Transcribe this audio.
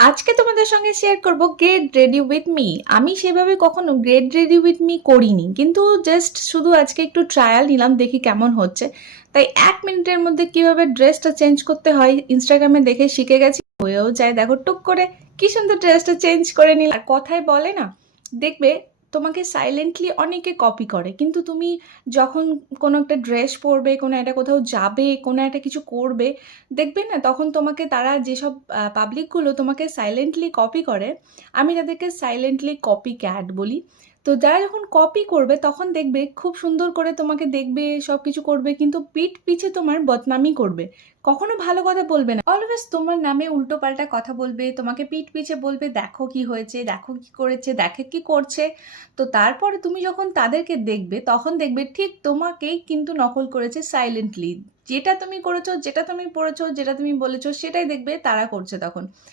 আজকে তোমাদের সঙ্গে শেয়ার করব গেট রেডি উইথ মি। আমি সেভাবে কখনো গেট রেডি উইথ মি করিনি, কিন্তু জাস্ট শুধু আজকে একটু ট্রায়াল নিলাম, দেখি কেমন হচ্ছে। তাই 1 মিনিটের মধ্যে কিভাবে ড্রেসটা চেঞ্জ করতে হয় ইনস্টাগ্রামে দেখে শিখে গেছি, হয়েও যায়। দেখো টুক করে কি সুন্দর ড্রেসটা চেঞ্জ করে নিলাম। আর কথায় বলে না, দেখবে তোমাকে সাইলেন্টলি অনেকে কপি করে, কিন্তু তুমি যখন কোনো একটা ড্রেস পরবে, কোনো একটা কোথাও যাবে, কোনো একটা কিছু করবে, দেখবে না তখন তোমাকে তারা যেসব পাবলিকগুলো তোমাকে সাইলেন্টলি কপি করে, আমি তাদেরকে সাইলেন্টলি কপি ক্যাট বলি। তো যারা যখন কপি করবে তখন দেখবে খুব সুন্দর করে তোমাকে দেখবে, সব কিছু করবে, কিন্তু পিঠ পিছে তোমার বদনামি করবে, কখনো ভালো কথা বলবে না। অলওয়েজ তোমার নামে উল্টো পাল্টা কথা বলবে, তোমাকে পিঠ পিছে বলবে দেখো কি হয়েছে, দেখো কি করেছে, দেখে কি করছে। তো তারপরে তুমি যখন তাদেরকে দেখবে তখন দেখবে ঠিক তোমাকেই কিন্তু নকল করেছে সাইলেন্টলি। যেটা তুমি করেছো, যেটা তুমি পড়েছো, যেটা তুমি বলেছো, সেটাই দেখবে তারা করছে তখন।